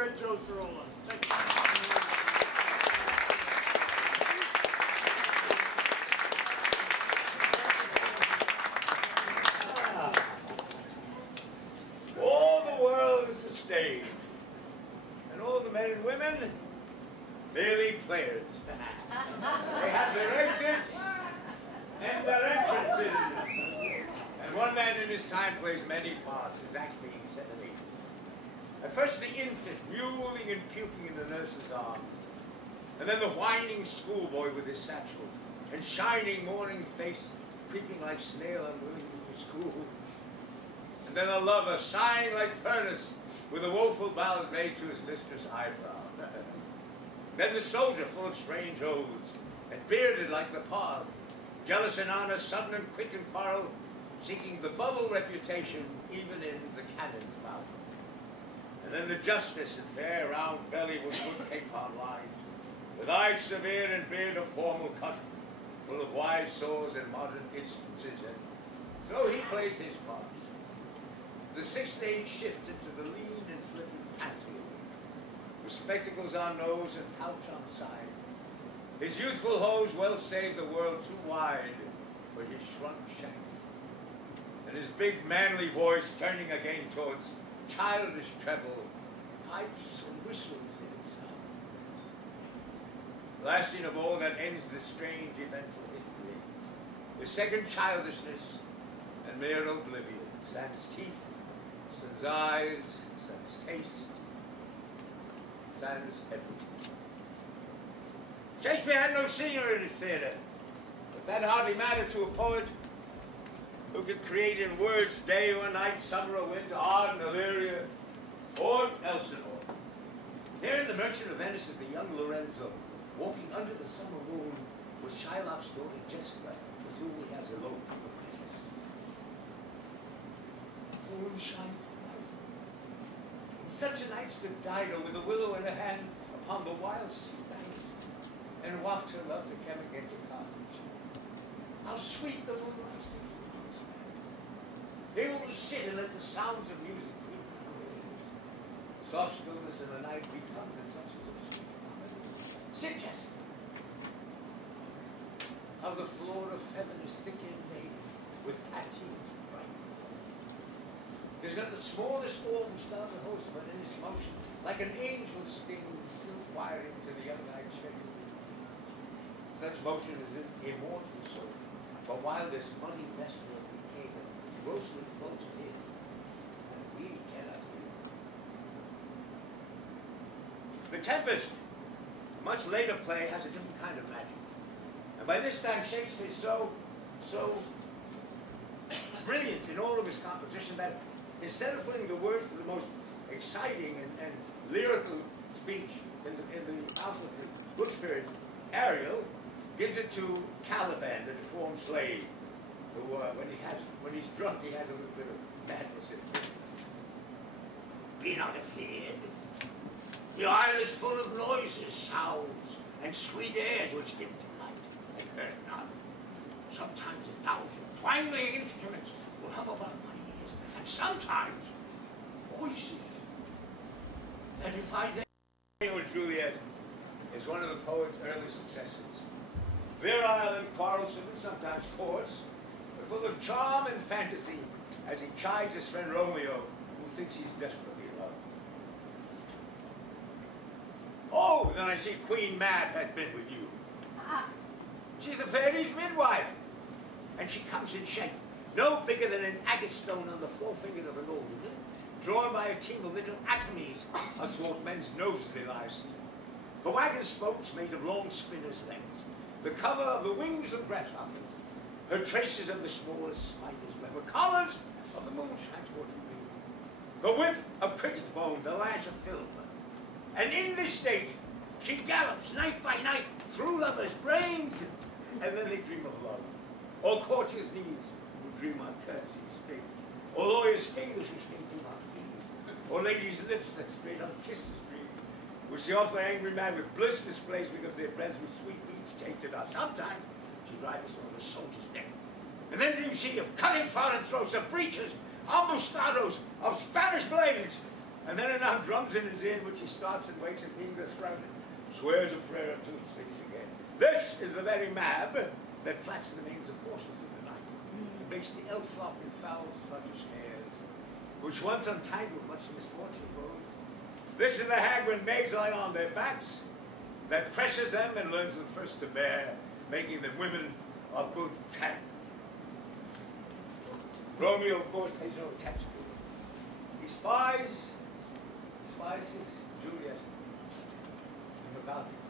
great Joe Sirola. Thank you. All the world is a stage, and all the men and women merely players. They have their exits and their entrances. And one man in his time plays many parts, his act being 7 eighths. At first the infant, mewling and puking in the nurse's arms, and then the whining schoolboy with his satchel, and shining morning face, creeping like snail unwilling to school. And then a lover, sighing like furnace, with a woeful ballad made to his mistress' eyebrow. Then the soldier, full of strange oaths, and bearded like the pard, jealous in honor, sudden and quick in quarrel, seeking the bubble reputation even in the cannon's mouth. And then the justice and fair round belly with good capon lines, with eyes severe and beard of formal cut, full of wise saws and modern instances, and so he plays his part. The 6th stage shifts into the lean and slipping panty, with spectacles on nose and pouch on side. His youthful hose well saved the world too wide for his shrunk shank. And his big manly voice turning again towards childish treble, pipes and whistles in its sound. Lasting of all that ends this strange eventful history, the second childishness and mere oblivion, sans teeth, sans eyes, sans taste, sans everything. Shakespeare had no singer in his theatre, but that hardly mattered to a poet who could create in words day or night, summer or winter, Arden, Illyria, or Elsinore. Here in The Merchant of Venice is the young Lorenzo, walking under the summer moon with Shylock's daughter Jessica, with whom he has eloped for Christmas. Moonshine night. In such a night stood Dido with a willow in her hand upon the wild sea banks, and waft her love to Chemic into Carthage. How sweet the moonlight sleeps. Here will we sit and let the sounds of music creep in our ears. Soft stillness in the night become the touches of sweet harmony. Sit, Jessica. How the floor of heaven is thick inlaid with patines bright. There's not the smallest orb star the host, but in its motion, like an angel's sting, still firing to the young night's schedule. Such motion is an immortal soul. But while this muddy vesture of decay grossly floats in, and we cannot hear. The Tempest, a much later play, has a different kind of magic. And by this time, Shakespeare's so brilliant in all of his composition that instead of putting the words to the most exciting and lyrical speech in the mouth of the good spirit, Ariel gives it to Caliban, the deformed slave, who, when he's drunk, he has a little bit of madness in him. Be not afeard. The isle is full of noises, sounds, and sweet airs which give delight, and hurt not. Sometimes 1,000 twangling instruments will hum about my ears, and sometimes voices that if I then... Romeo and Juliet is one of the poet's early successes. Virile and quarrelsome, and sometimes coarse, but full of charm and fantasy as he chides his friend Romeo, who thinks he's desperately in love. Oh, then I see Queen Mab hath been with you. She's the fairy's midwife, and she comes in shape, no bigger than an agate stone on the forefinger of an old woman, drawn by a team of little atomies athwart men's noses they lie asleep. Her wagon spokes made of long spinner's lengths, the cover of the wings of grasshoppers, her traces of the smallest spider's web, her collars of the moonshine's water blue, the whip of cricket's bone, the lash of film. And in this state, she gallops night by night through lovers' brains, and then they dream of love. Or courtiers' knees who dream on curtsies straight, or lawyers' fingers who straighten on fees, or ladies' lips that straight on kisses dream, which the often angry man with bliss displays because their breath with sweet weeds tainted us. Sometimes she drives on a soldier's neck, and then dreams she of cutting foreign throats, of breaches, ambuscados, of Spanish blades, And then enough drums in his ear, which he starts and waits at being throned, swears a prayer until he sleeps again. This is the very mab that plats the manes of horses in the night, and makes the elf flock in foul sluggish hairs, which once untangled much misfortune bodes. This is the hag when maids lie on their backs, that presses them and learns them first to bear, making them women of good character. Romeo, of course, pays no attention to them. He spies his Juliet in the balcony.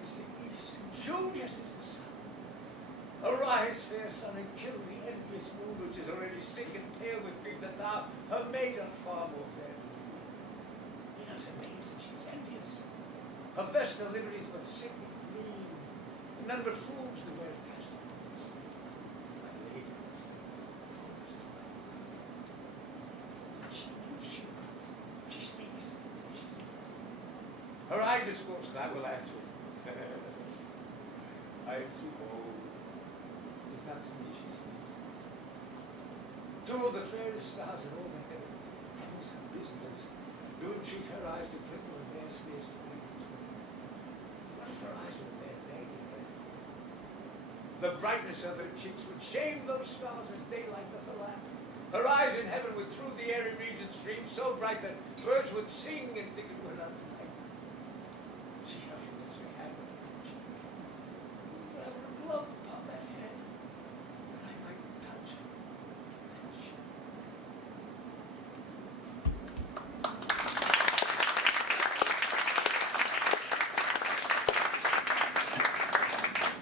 It's the east, and Juliet is the sun. Arise, fair sun, and kill the envious moon, which is already sick and pale with grief that thou, her maid, art far more fair. He knows her maids, and she's envious. Her vestal liberties but sick and mean, and none but fools do wear attached to her. My lady, she speaks. Her eye discourse, and I will answer. I am too old. It is not to me she speaks. Two of the fairest stars in all the heaven, having some business, do entreat her eyes to twinkle and their spheres to gleam. What if her eyes were there, they declare? The brightness of her cheeks would shame those stars as daylight doth a lamp. Her eyes in heaven would through the airy region stream so bright that birds would sing and think it were not night. She ushers her hand on her cheek. I would love upon that hand, that I might touch her.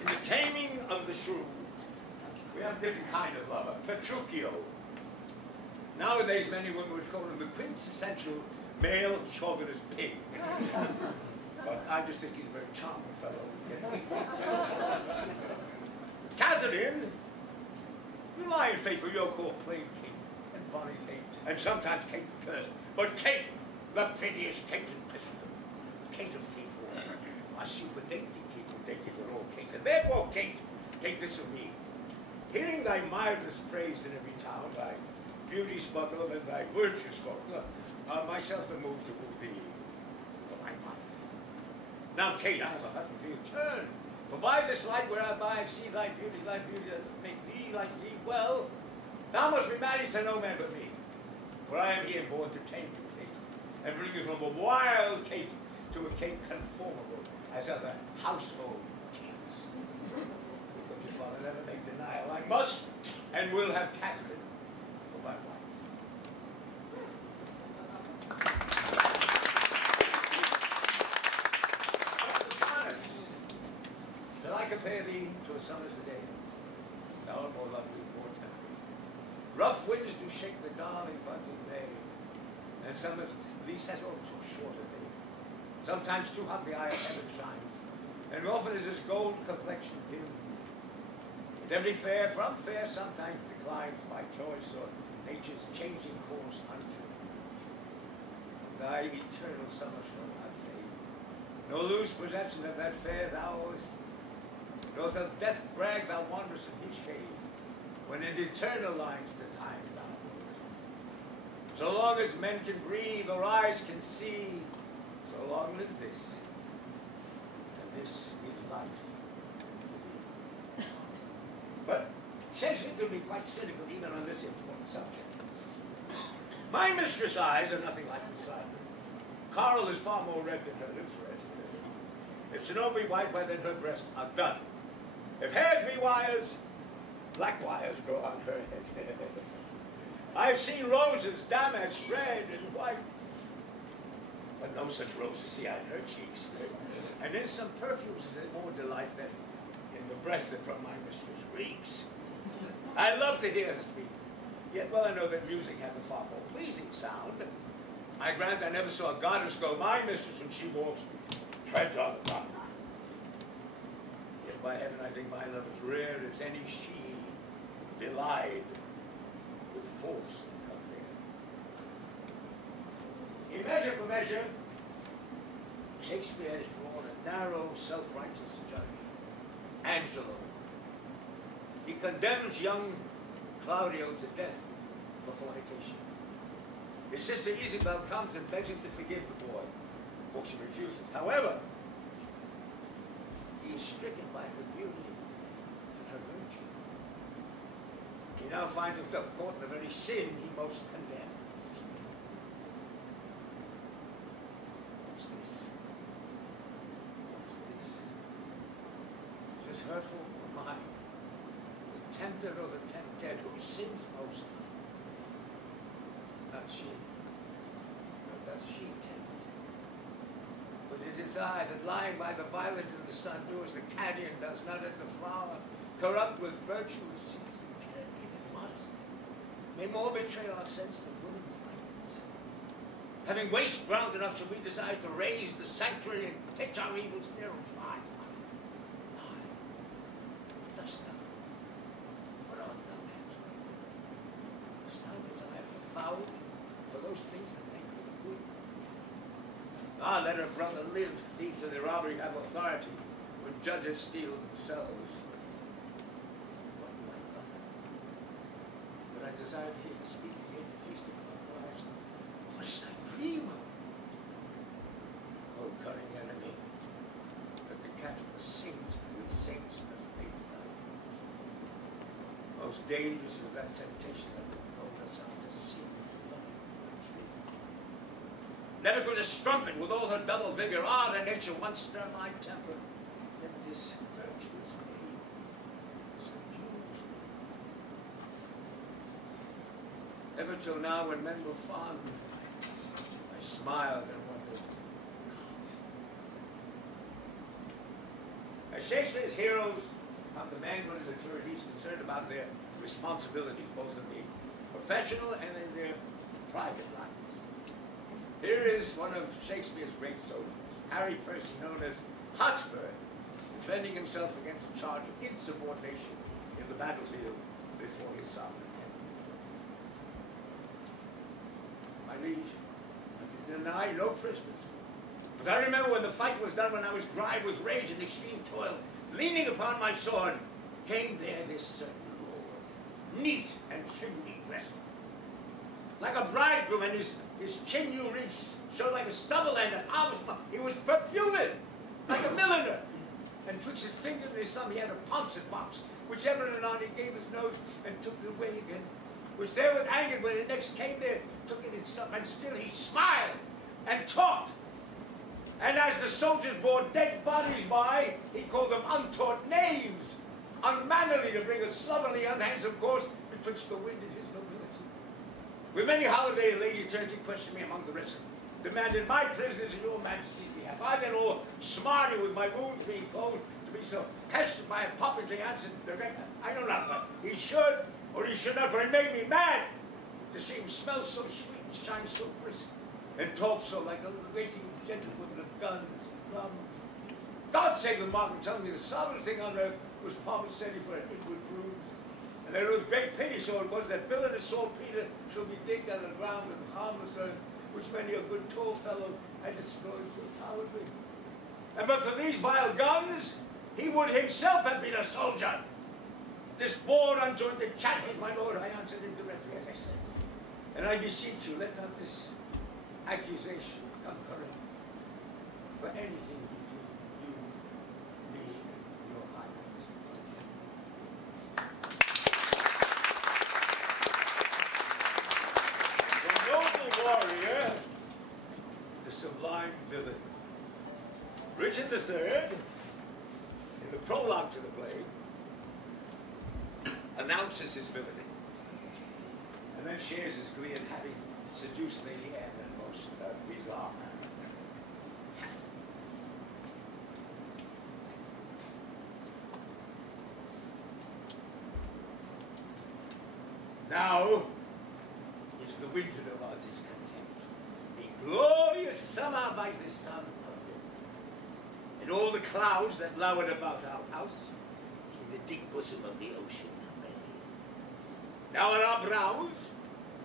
In the taming of the shrew, we have a different kind of lover, Petruchio. Nowadays, many women would call him the quintessential male chauvinist pig. But I just think he's a very charming fellow. Catherine, you lie in faith for your call plain Kate and bonny Kate, and sometimes Kate the Curse. But Kate, the prettiest Kate in Christendom, Kate of people, I super dainty Kate of dainty for all Kates, and therefore Kate, take this of me. Hearing thy mildness praised in every town, thy beauty spoken of and thy virtue spoken of, myself am moved to woo thee for my wife. Now, Kate, I have a husband for you. Turn, for by this light whereby I see thy beauty that doth make thee like thee well, thou must be married to no man but me. For I am here born to tame you, Kate, and bring you from a wild Kate to a Kate conformable as other household Kates. But your father never make denial. I must and will have Catherine for my wife. Shall I compare thee to a summer's day? Thou art more lovely, more tender. Rough winds do shake the darling buds in May, and summer's lease has all too short a day. Sometimes too hot the eye of heaven shines, and often is his gold complexion dim. And every fair from fair sometimes declines by choice or nature's changing course unto. Thy eternal summer shall not fade, nor lose possession of that fair thou owest, nor of death brag thou wanderest in his shade, when in eternal lines to time thou owest. So long as men can breathe or eyes can see, so long live this, and this is life. But Shakespeare could be quite cynical even on this important subject. My mistress' eyes are nothing like the sun. Coral is far more red than her lips red. If snow be white, why then her breasts are done. If hairs be wires, black wires grow on her head. I've seen roses, damask, red and white, but no such roses see I in her cheeks. And in some perfumes is there more delight than in the breath that from my mistress reeks. I love to hear her speak, yet well I know that music hath a far more pleasing sound. I grant I never saw a goddess go my mistress when she walks, treads on the ground. Yet by heaven I think my love as rare as any she, belied with force and compare. In Measure for Measure, Shakespeare has drawn a narrow, self-righteous judge, Angelo. He condemns young Claudio to death for fornication. His sister Isabel comes and begs him to forgive the boy. Of course, he refuses. However, he is stricken by her beauty and her virtue. He now finds himself caught in the very sin he most condemned. What's this? What's this? Is this hurtful or mine? The tempter or the tempted? Who sins most? Not she. No, does she tempt? But it is I that lying by the violet in the sun do as the carrion does, not as the flower, corrupt with virtue and sees the candy that modesty may more betray our sense than woman's likeness. Having waste ground enough shall we desire to raise the sanctuary and pitch our evils there and fly. Why? What dost thou? What art thou answering? Dost thou desire the foul for those things that make for the good? Ah, let her brother live. Thieves of the robbery have authority when judges steal themselves. What do I love? But I desire to hear the speak again and feast upon lives. What is thy dream of? Oh, cunning enemy, that to catch the saint with saints must make thy most dangerous is that temptation that with no us to sin and loving virtue. Never could a strumpet with all her double vigor, art and nature once stir my temper. Yet this virtuous maid subdues me. Ever till now, when men were fond, I smiled and wondered. As Shakespeare's heroes, on the manhood of the truth, he's concerned about their responsibilities, both in the professional and in their private lives. Here is one of Shakespeare's great soldiers, Harry Percy, known as Hotspur, defending himself against a charge of insubordination in the battlefield before his sovereign Henry. My liege, I can deny no prisoners. But I remember when the fight was done, when I was dry with rage and extreme toil, leaning upon my sword, came there this certain lord, neat and trimly dressed, like a bridegroom, and his chin-new wreaths showed like a stubble and an harvest. He was perfumed like a milliner, and twixt his fingers and his thumb he had a pouncet box, which ever and anon he gave his nose and took it away again. Was there with anger when it next came there, took it in stuff, and still he smiled and talked. And as the soldiers bore dead bodies by, he called them untaught names, unmannerly to bring a slovenly, unhandsome course betwixt the wind and his nobility. With many holiday lady turns he questioned me among the rest, demanded my prisoners in your majesty's behalf. I then, all smarting with my wounds being closed, to be so pestered by a puppet, he answered direct, I know not, but he should, or he should not, for it made me mad to see him smell so sweet and shine so brisk, and talk so like a waiting gentlewoman of guns and rum. God save the mark and tell me the sovereign thing on earth was poverty for an inward bruise. And there was great pity, so it was, that villainous saltpeter shall be digged out of the ground with harmless earth, which many a good tall fellow had destroyed so cowardly. And but for these vile guns, he would himself have been a soldier. This bored, unjointed chat is my lord, I answered him directly, as I said. And I beseech you, let not this accusation come current. For anything you do, you, me, and your highness. The noble warrior, the sublime villain. Richard III, in the prologue to the play, announces his villainy, and then shares his glee in having seduced Lady Anne and most bizarre manner. Now is the winter of our discontent, the glorious summer by the sun of day, and all the clouds that lowered about our house in the deep bosom of the ocean lay. Now on our brows,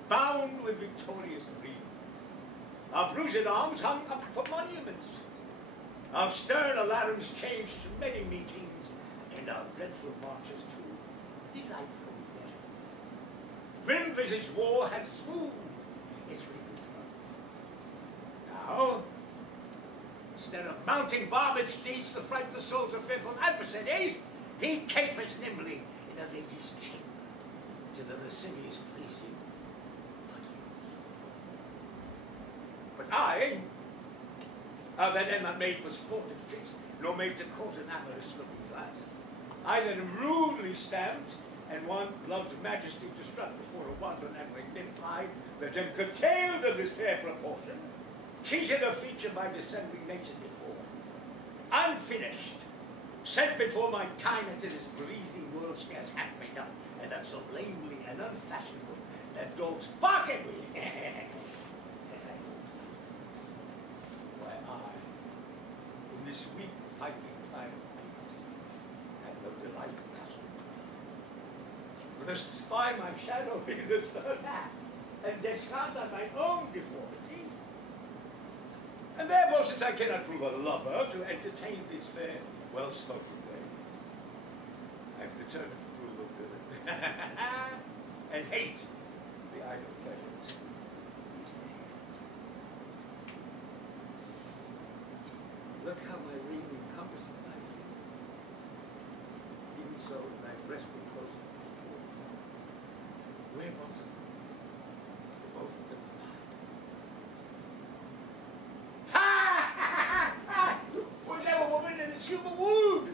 bound with victorious wreath, our bruised arms hung up for monuments, our stern alarums changed to many meetings, and our dreadful marches too. delightful pleasure. Grim-visaged war has smoothed its regal throne. Now, instead of mounting barbared steeds to fright the souls of fearful adversaries, he capers nimbly in a lady's chamber to the lascivious pleasing but I that am not made for sportive tricks, nor made to court an amorous looking glass. I that am rudely stamped, and want love's majesty to strut before a wandering nymph, that am curtailed of this fair proportion, cheated of feature by dissembling nature before, unfinished, sent before my time into this breezy world scarce half made up, and that so lamely and unfashionable that dogs bark at me. Why I, in this weak piping time of peace, had no delight in passion, but to spy my shadow in the sun, and descant on my own deformity. And therefore, since I cannot prove a lover to entertain this fair, well-spoken lady, I am determined to prove a villain, and hate the idle pleasures of these days. Look how my ring encompasseth thy feet. Even so, thy breast be close to the floor. Where both of them? Both of them was ever woman in this human wound?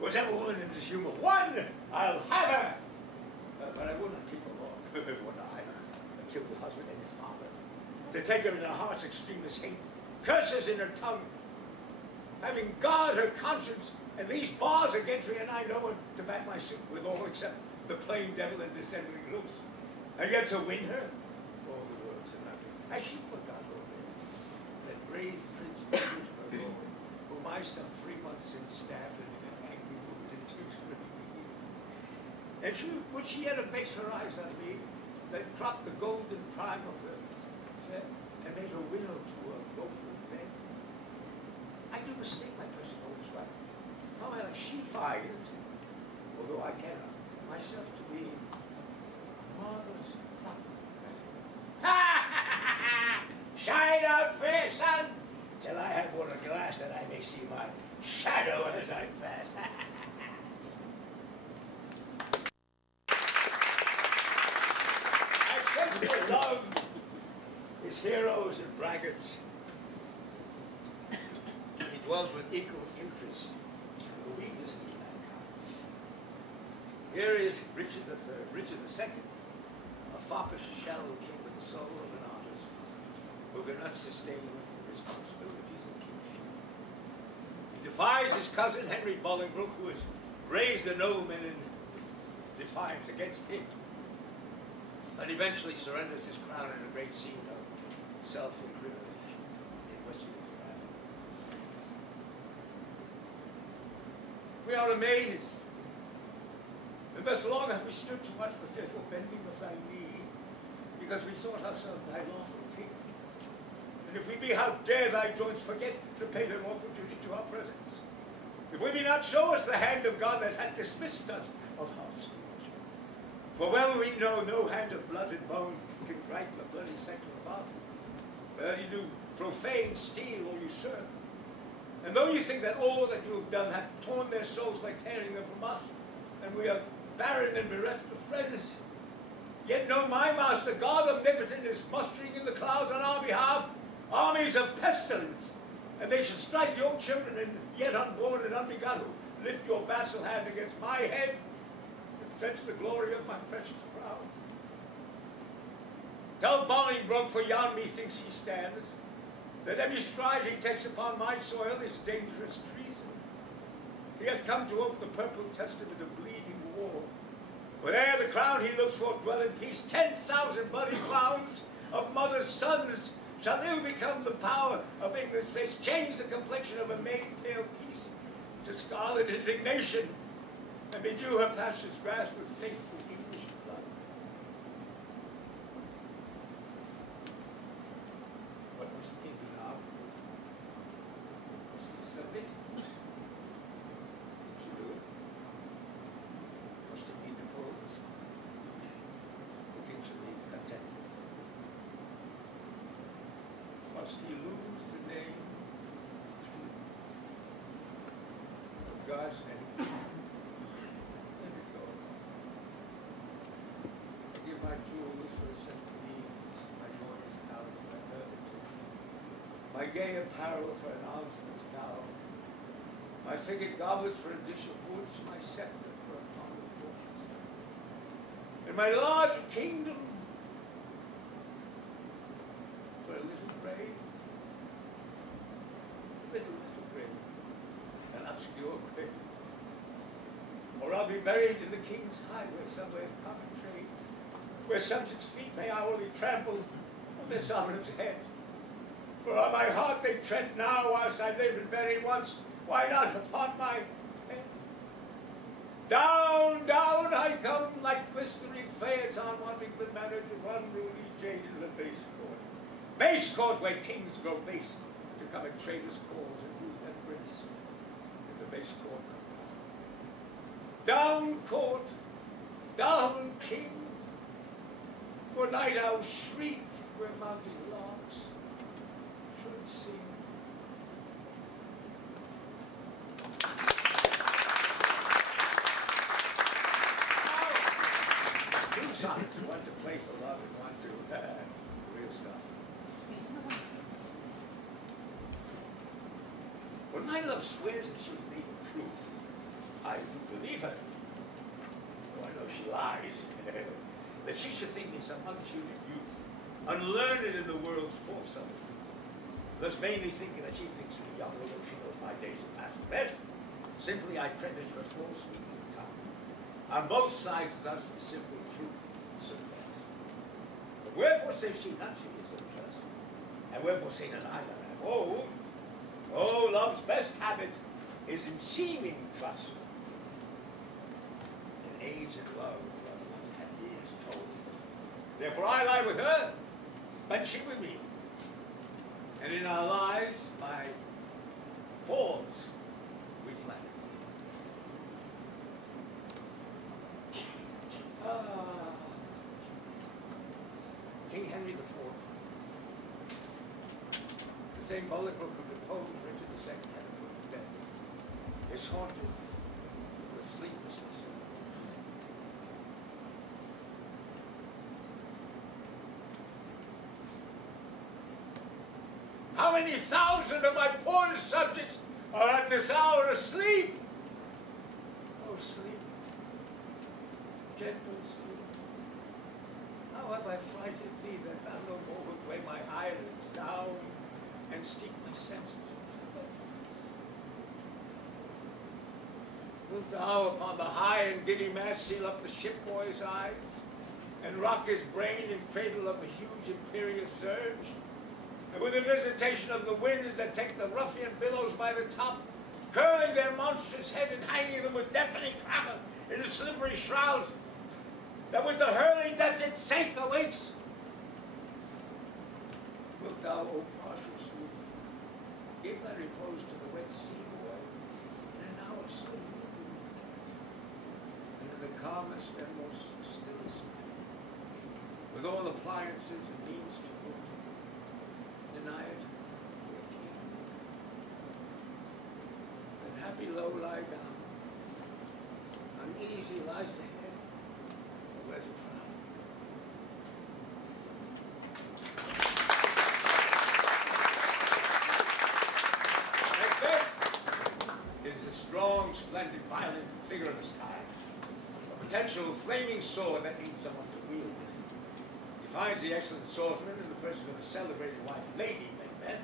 Was ever woman in this human one? I'll have her! But I will not keep her long, would I? I killed her husband and his father. To take her in her heart's extremest hate, curses in her tongue, having guard her conscience, and these bars against me, and I no one to back my suit with all except the plain devil and dissembling loose. And yet to win her, all the world to nothing. Has she forgot already that brave Prince Deluxe, her lord, whom I some 3 months since stabbed and in an angry mood and tears relieving? And would she yet abase her eyes on me, that cropped the golden prime of her fair, and made her widow to a gopher bed? I do mistake my person always right. How am I she finds, although I cannot, myself to be marvelous clock. Shine out, fair sun, till I have worn a glass that I may see my shadow as I pass. I said for love is heroes and braggarts. He dwells with equal interest in the weakness of mankind. Here is Richard II, a foppish, shallow king with the soul of an artist, who cannot sustain the responsibilities of kingship. He defies his cousin Henry Bolingbroke, who has raised the noblemen in defiance against him, but eventually surrenders his crown in a great scene of self-incrimination in Westminster Abbey. We are amazed. And thus long have we stood to watch the fearful bending of thy knee, because we thought ourselves thy lawful king. And if we be, how dare thy joints forget to pay their lawful duty to our presence? If we be not, show us the hand of God that hath dismissed us of house. For well we know no hand of blood and bone can right the bloody scepter above. But you do profane, steal, or usurp. And though you think that all that you have done hath torn their souls by tearing them from us, and we are barren and bereft of friends, yet know my master, God omnipotent, is mustering in the clouds on our behalf armies of pestilence, and they shall strike your children and yet unborn and unbegotten, who lift your vassal hand against my head and fetch the glory of my precious crown. Tell Bolingbroke, for yon methinks he stands, that every stride he takes upon my soil is dangerous treason. He hath come to ope the purple testament of bleeding war. Where ere the crown he looks for dwell in peace, 10,000 bloody crowns of mothers' sons shall ill become the power of England's face, change the complexion of a maid pale peace to scarlet indignation, and bedew her pastor's grass with faithful English blood. What was he thinking of? Was he submit? Did she do it? Must it be deposed? must he lose the name of God's name? Let it go. I give my jewels for a set of needs, my daughter's house, my hermitage, my gay apparel for an almsman's cow, my figured goblets for a dish of woods, my scepter for a pound of horses, and my large kingdom for a little grave, little grave, an obscure grave. Or I'll be buried in the king's highway, somewhere in common trade, where subjects' feet may hourly trample on their sovereign's head. For on my heart they tread now, whilst I live and buried once, why not upon my head? Down, down I come, like blistering phaeton, wanting the marriage of unruly jade in the base court. Base court where kings grow base to come at traitors' calls and rule their prince in the base court. Down court, down king, for night owls shriek where mounting larks should sing. Two sonnets, one to play for love and one to real stuff. When my love swears that she'll leave a truth, I do believe her, though I know she lies. That she should think me some untutored youth, unlearned in the world's foresight, thus vainly thinking that she thinks me young, although she knows my days are past the best. Simply I credit her full speaking tongue. On both sides thus the simple truth suppress. But wherefore says she not she is unjust? And wherefore say not I that I am old? Oh, love's best habit is in seeming trust. In age and love, and years told. Therefore I lie with her, but she with me. And in our lives, by falls, we flatter. King Henry IV, the same bullet book of the poem Richard II had put to death, is haunted with sleeplessness. How many thousand of my poorest subjects are at this hour asleep? Oh, sleep, gentle sleep. How have I frightened thee that thou no more wilt weigh my eyelids down and steep my senses? Wilt thou upon the high and giddy mast seal up the shipboy's eyes and rock his brain in cradle of a huge imperious surge? And with the visitation of the winds that take the ruffian billows by the top, curling their monstrous head and hanging them with deafening clamor in the slippery shrouds, that with the hurling death it sank awakes. Wilt thou, O partial sleep, give thy repose to the wet sea boy in an hour so new, and in the calmest and most stillest night, with all appliances and means to put, deny it to a king. Then happy low lie down. Uneasy lies the head, but where's the crown? Macbeth is the strong, splendid, violent figure of his time. A potential flaming sword that needs someone to wield it. He finds the excellent swordsman in the person of a celebrated wife, Lady Macbeth,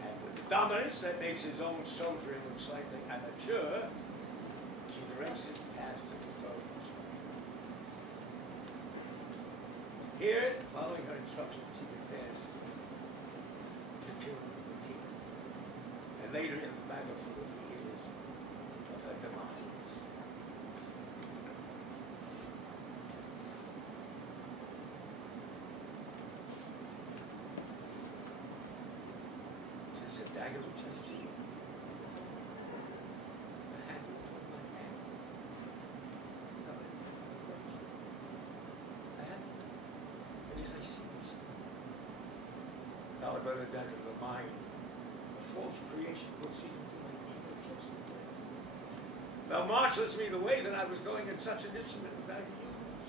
and with the dominance that makes his own soldiering look slightly amateur, she directs his path to the throne. Here, following her instructions, he prepares to kill the king, and later in the battlefield he hears of her demise. Is this a dagger which I see? The handle of my hand. The handle. And as I see this, thou art brother died of the mind. A false creation proceeding from my evil trust. Thou marshals me the way that I was going in such an instrument as I use.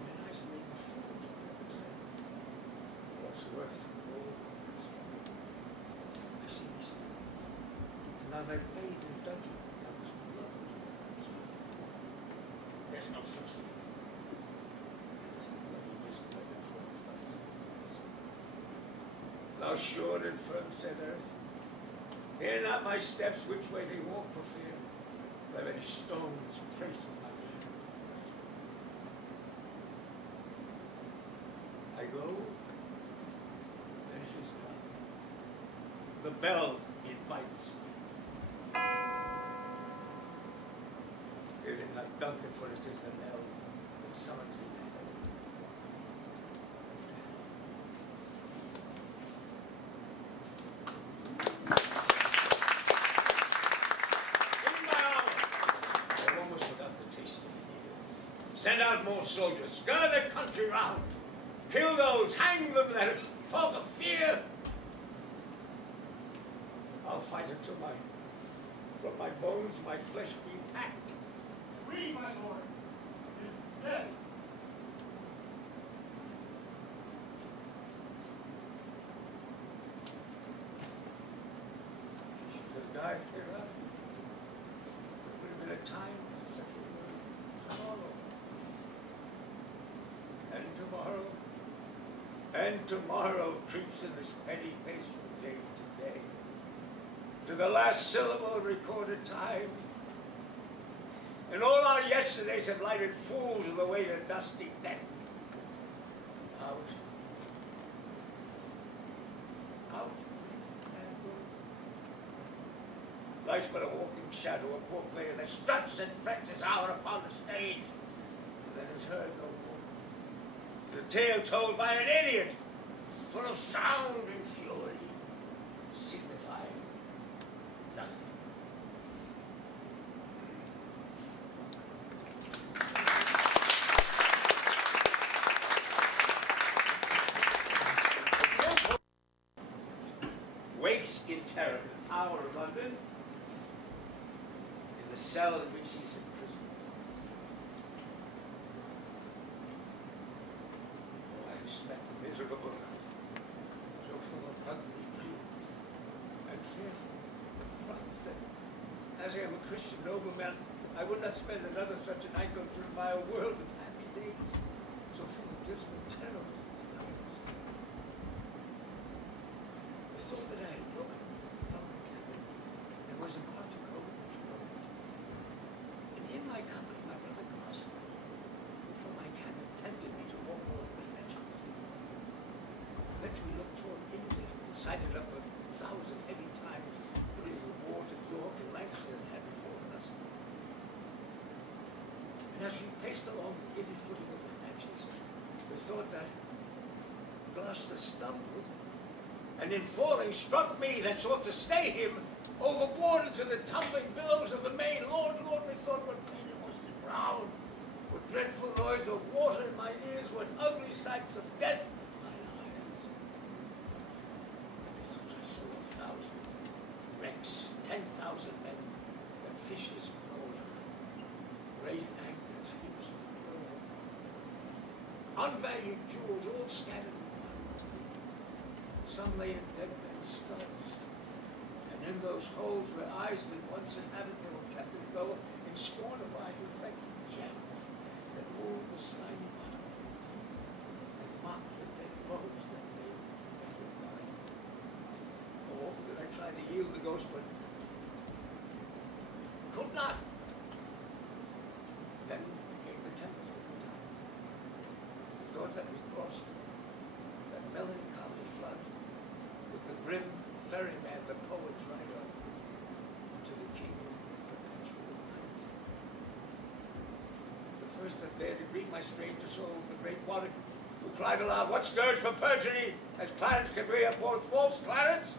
And I made a fool to represent what's worth all others. I see these things. Now they're paid in dungeon. That was blood. There's no such thing. Thou sure and firm, said earth, hear not my steps, which way they walk for fear, let any stones trace on my way. I go, and it is done. The bell invites me. It is not Duncan, for it is the bell that summons me. Send out more soldiers, stir the country round, kill those, hang them that have fog of fear. I'll fight until from my bones my flesh be packed. We, my lord, is dead. She should have died hereafter. There would have been a time for such a word. Tomorrow. And tomorrow creeps in this petty pace from day to day, to the last syllable of recorded time. And all our yesterdays have lighted fools of the way to dusty death. Out. Out. And go. Life's but a walking shadow, a poor player that struts and frets his hour upon the stage, and then is heard no more. The tale told by an idiot, full of sound and fury, signifying nothing. Wakes in terror in the Tower of London, in the cell in which he's imprisoned. Spent a miserable night, so full of ugly dreams and fearful fronts that, as I am a Christian nobleman, I would not spend another such a night going through my world of happy days, so full of dismal terrors and times. I thought that I had broken from the cabin and was about to go to the road. And in my company, my brother Gloucester, who from my cabin tempted me to walk more than let me look toward England and sighted up 1,000 heavy times during the wars at York and Lancaster that had befallen us. And as we paced along the giddy footing of the hatches, we thought that Gloucester stumbled, and in falling struck me that sought to stay him overboard into the tumbling billows of the main. Lord, Lord, we thought what pain it was to drown, what dreadful noise of water in my ears, what ugly sights of death. 10,000 men that fishes glowed on, great anchors, heaps of pearl, unvalued jewels all scattered in one. Some lay in dead men's skulls, and in those holes where eyes did once inhabit, they were kept as though in scorn of eyes reflecting gems that moved the slimy bottom, and mocked the dead bones that made the light. Oh, often did I try to heal the ghost, but could not. Then came the tempest of the time. We thought that we crossed that melancholy flood with the grim ferryman, the poet's rider, to the king of perpetual night. The first that dared to greet my stranger soul was the great Warwick, who cried aloud, "What scourge for perjury as Clarence can be afford false Clarence?"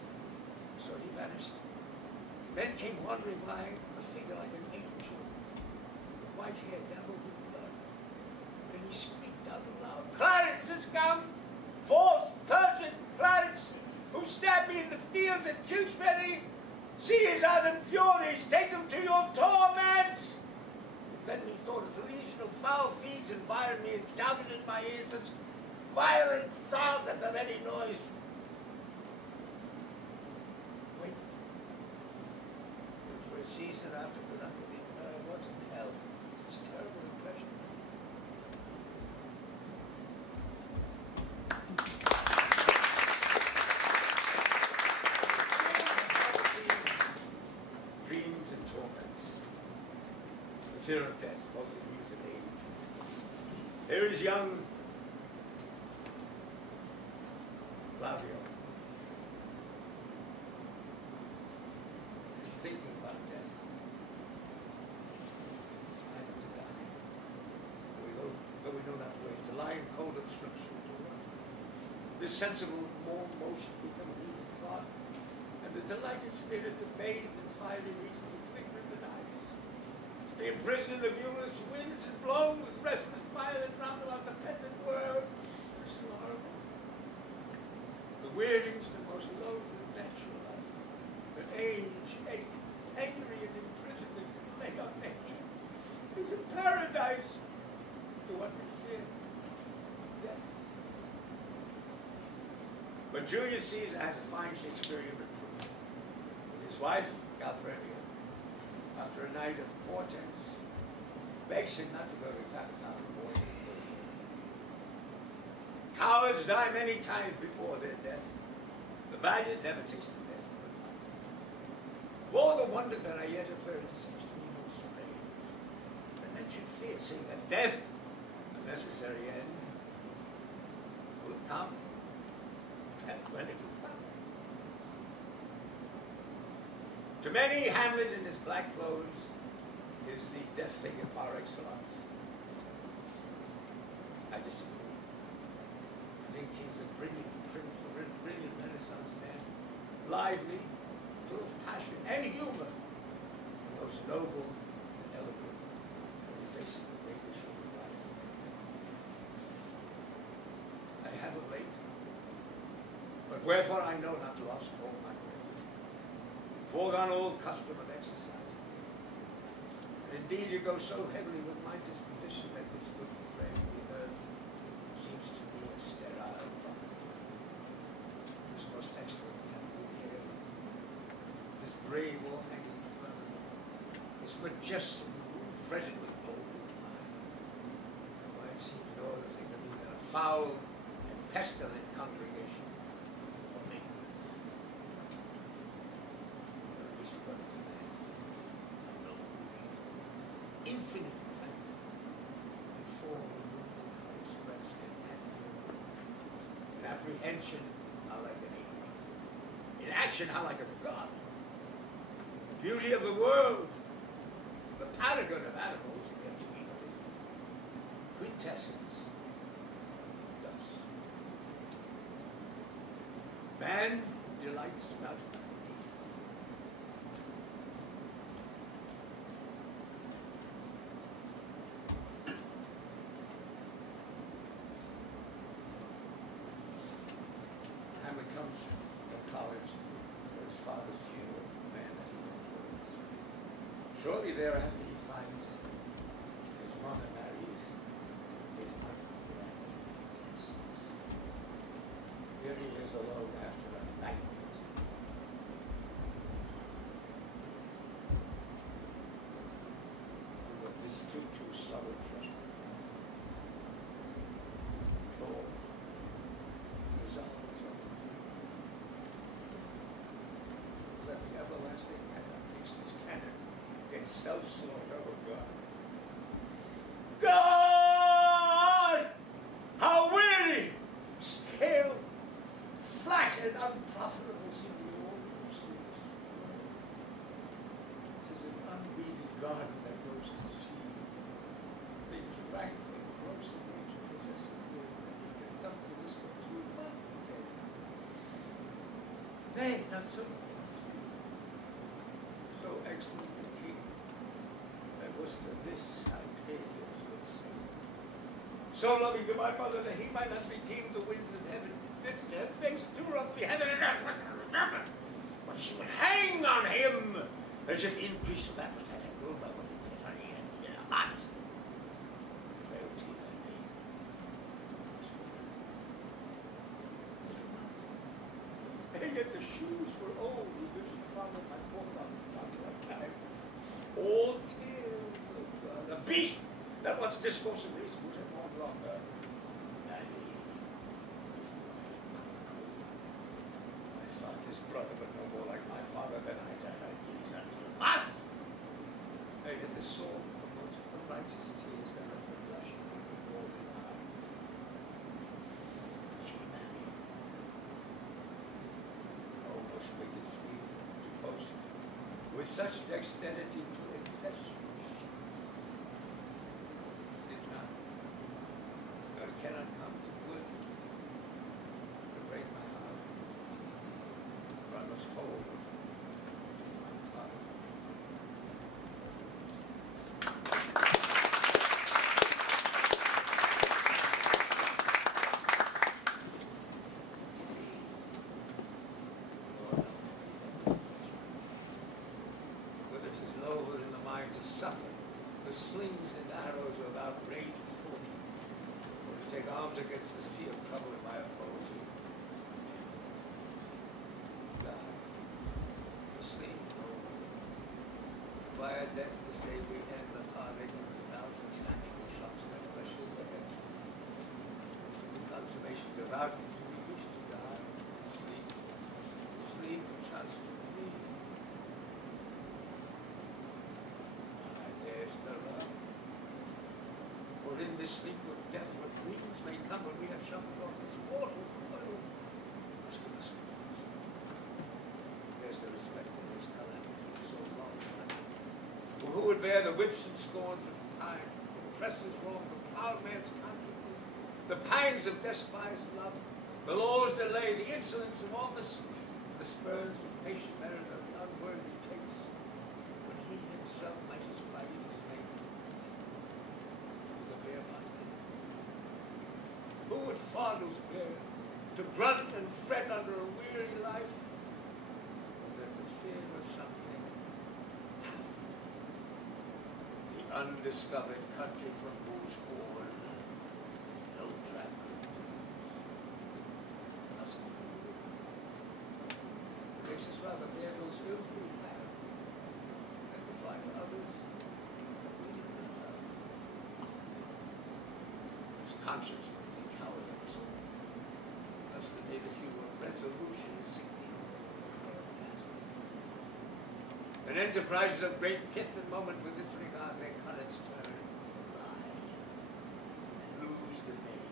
So he vanished. Then came wandering by a figure like an angel, with white hair dabbled with blood. And he squeaked out aloud, "Clarence has come! False, perjured Clarence, who me in the fields at Tewkesbury. Seas out in furies, take them to your torments. Let me thought as a legion of foul fiends environed me and shouted in my ears such violent sounds at the very noise. Wait. For a season after the unbelief that I was in hell, such terrible impression. Dreams and torments. The fear of death, both in youth and age. Here is young Flavio. He's thinking about death. I have to die. Though we know not the way to lie in cold obstruction to run. This sensible motion become human thought, and the delighted spirit to bathe in fiery regions of thick ribbon ice. The imprisoned of viewless winds and blown with restless violence round about the pendant world. It's so horrible. The weirdings, the most loathed and natural life. But age, angry and imprisoned and plague on nature. It's a paradise to what we fear. Death. But Julius Caesar has a fine Shakespearean reproof. With his wife, Calpurnia, after a night of portents, begs him not to go to the capital war. Cowards die many times before their death. The valiant never tasted death. Of all the wonders that I yet have heard, it seems to me most strange. And then should fear, saying that death, the necessary end, will come, and when it will come. To many, Hamlet in his black clothes is the death figure par excellence. I disagree. I think he's a brilliant Renaissance man, lively, full of passion and humor, most noble and eloquent when he faces the great issue of life. I have of late, but wherefore I know not lost all my breath, foregone all custom of exercise. And indeed you go so heavily with my disposition that this good friend, the earth, seems to be a sterile rock. This most excellent temple here, this brave all-hanging firmament, this majestic roof fretted with gold and fine. Why it seems no other thing to me than a foul and pestilent congregation of England. This is what is a man, a noble, infinite fact, in form and movement how expressed in apprehension how like an angel, in action how like a god, the beauty of the world, the paragon of animals against beetles, quintessence of dust. Man delights not in me. Hamlet comes from college for his father's funeral, the man that he was. Shortly thereafter he finds his mother marries his uncle. Here he is alone after a banquet. But this too subtle trust. Thor resolves on that the everlasting anarchist canon against self-slaughter of God. God! How weary, stale, flat, and unprofitable seem the old pursuits. It is an unweeded garden that goes to seed. Things rank and gross in nature possessing you, and you can dump to this for 2 months a day. Nay, not so much. So excellent the king, that was to this how paid to his saint. So loving to my mother that he might not be deemed the winds of heaven, visit her face too roughly, heaven and earth. she would hang on him as if increase of appetite had grown by what it fit her hand in a honest frailty thy name. And yet the shoes were old, which she followed my forefather down that time. All tears of the beast that once discourse of reason was no longer. I thought his brother, but no more like my father than I did. I did something but I hid the soul of the most unrighteous tears that ever flushed my golden eyes. She married. Almost wicked sweet to post with such dexterity to excess. Did not. God cannot come to good to break my heart. For I must hold my father. Whether it is noble in the mind to suffer the slings and arrows of outraged fortune, or to take arms against the sea of trouble in my opposing. God, asleep, by a death to say we end the heartache of the thousand natural shocks that precious ahead. The consummation devout to be used to die, sleep, sleep just to me. I dares the love. For in this sleep of death, what dreams may come when we have shuffled off this mortal coil. Must give us pause. There's the respect in this calamity so long time. For who would bear the whips and scorns of time, the oppressor's wrong, the proud man's conscience, the pangs of despised love, the law's delay, the insolence of office, the spurns of patient merit of the unworthy takes, when he himself might his right slay. The bare-minded. Who would fondles bear to grunt and fret under a weary life, or that the fear of something after the undiscovered country from whose bourne no traveler must move. It makes us rather bear those ills we have than to find others that we did not love. His conscience would be coward of us all. Thus the day that you were resolution is sinking over. And enterprises of great pith and moment with this regard may cut its turn awry and lose the name.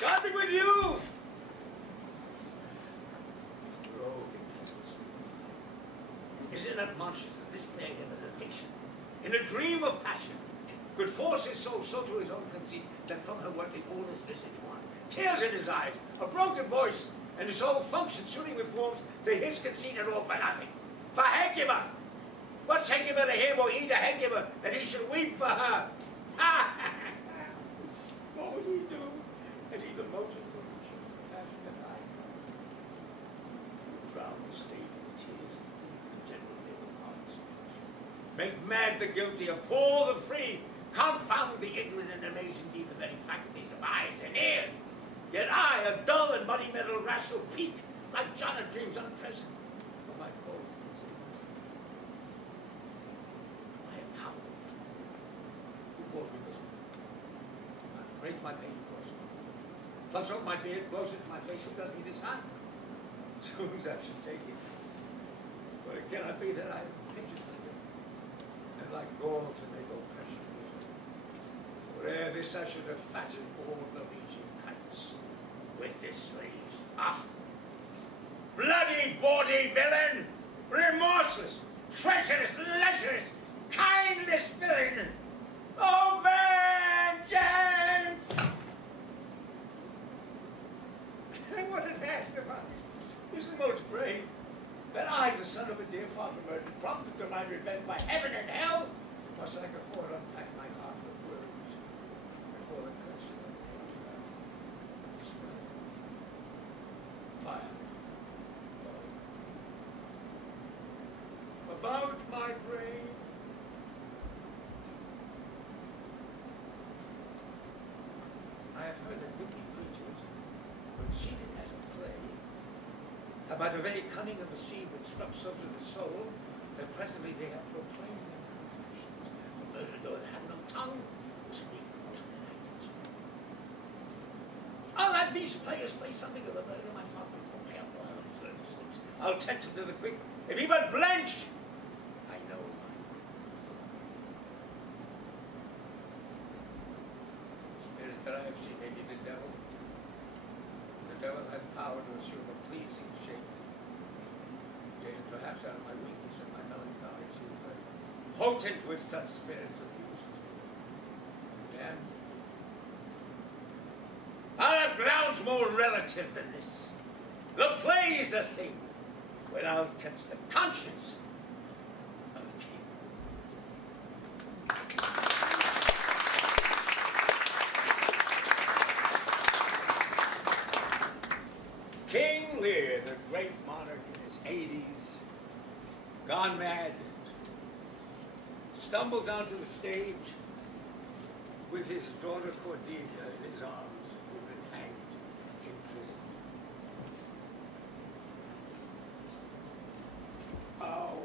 God be with you! Roving pleasant sleep. Is it not monstrous that this plague him as a fiction, in a dream of passion, could force his soul so to his own conceit that from her working all his visage one, tears in his eyes, a broken voice, and his whole function suiting with forms to his conceit and all for nothing? For Hecuba! What's Hecuba to him or he to Hecuba that he should weep for her? What would he do? And he the motive of the passionate eye. Drown the state in tears and keep the general name of hearts. Make mad the guilty, appall the free, confound the ignorant and amaze indeed the very faculties of eyes and ears. Yet I, a dull and muddy-mettled rascal, peak like John of dreams unpresent for my cold concealment. Am I a coward? Who calls me this? I break my pain course. Plucks up my beard, blows into my face, who does me this harm? Soon as I should take it. But it cannot be that I pinch it and like gold to make oppression. For ere this I should have fattened all the reaching kites with this slave's off. Bloody, bawdy villain! Remorseless, treacherous, lecherous, kindless villain! Oh, vengeance! And what an ass of us is the most brave, that I, the son of a dear father murdered, prompted to my revenge by heaven and hell, must like a whore unpack my heart with words. about my brain. I have heard that wicked preachers, when seated at a play, about the very cunning of the sea which struck so to the soul, that presently they have proclaimed their confessions. The murdered Lord had no tongue, was weak from alternate actions. I'll have these players play something of the murder of my father before me. I'll observe his looks. I'll tempt him to the quick. If he but blench, I know my spirit that I have seen may be the devil. The devil has power to assume a pleasing shape. Yea, and perhaps out of my weakness and my melancholy, she is very potent with such spirits of use. And I have grounds more relative than this. The play is the thing when I'll catch the conscience of the king. King Lear, the great monarch in his 80s, gone mad, stumbles onto the stage with his daughter Cordelia in his arms, who'd been hanged in prison. How?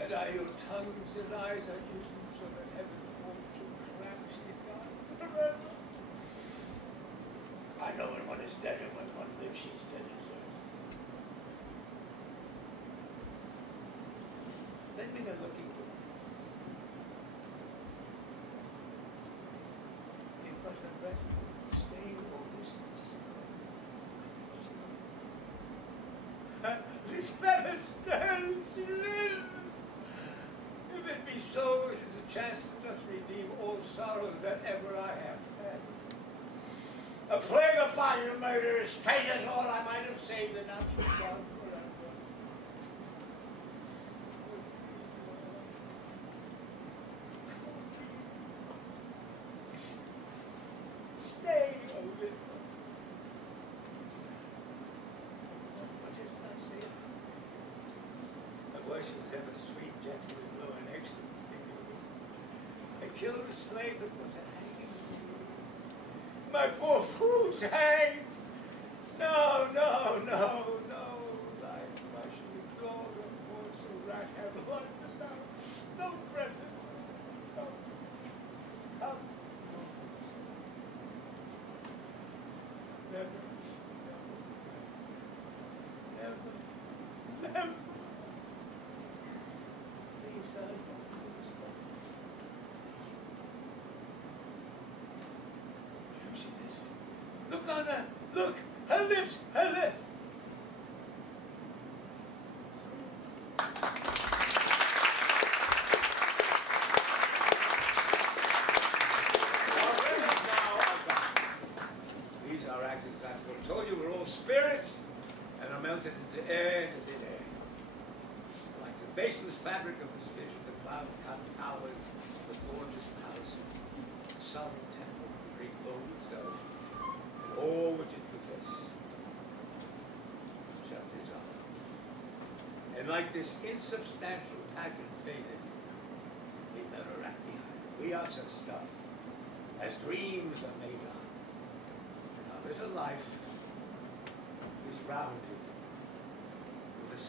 And are your tongues and eyes are using so that heaven's home to clap she's gone forever? I know when one is dead and when one lives, she's dead as earth. Let me not looking good. It was a refuge, staying or distance. This feather stirs, she lives. If it be so, it is a chance to just redeem all sorrows that ever I have had. A plague upon you, murderers, traitors, all I might have saved, and now she's gone forever. Stay a little. What dost thou say? My voice was ever sweet, gentle, and low, and excellent figure. I killed the slave that was a hanging. My poor fool's hanged. No, no, no, no. Life, I should be dog or horse or rat have life without no present. No. Come. Never. Never. Never. Please, I don't do this. You see this? Look on her! Look! Her lips! Her lips! These are actors, I told you, we're all spirits and are melted into air, into thin air. Like the baseless fabric of this vision, the cloud-cut towers, the gorgeous palaces, the solemn temple, the great globe itself, and all which it possesses. Shut this up. And like this insubstantial pageant faded, it never ran behind. We are such stuff as dreams are made of. And our little life is rounded with a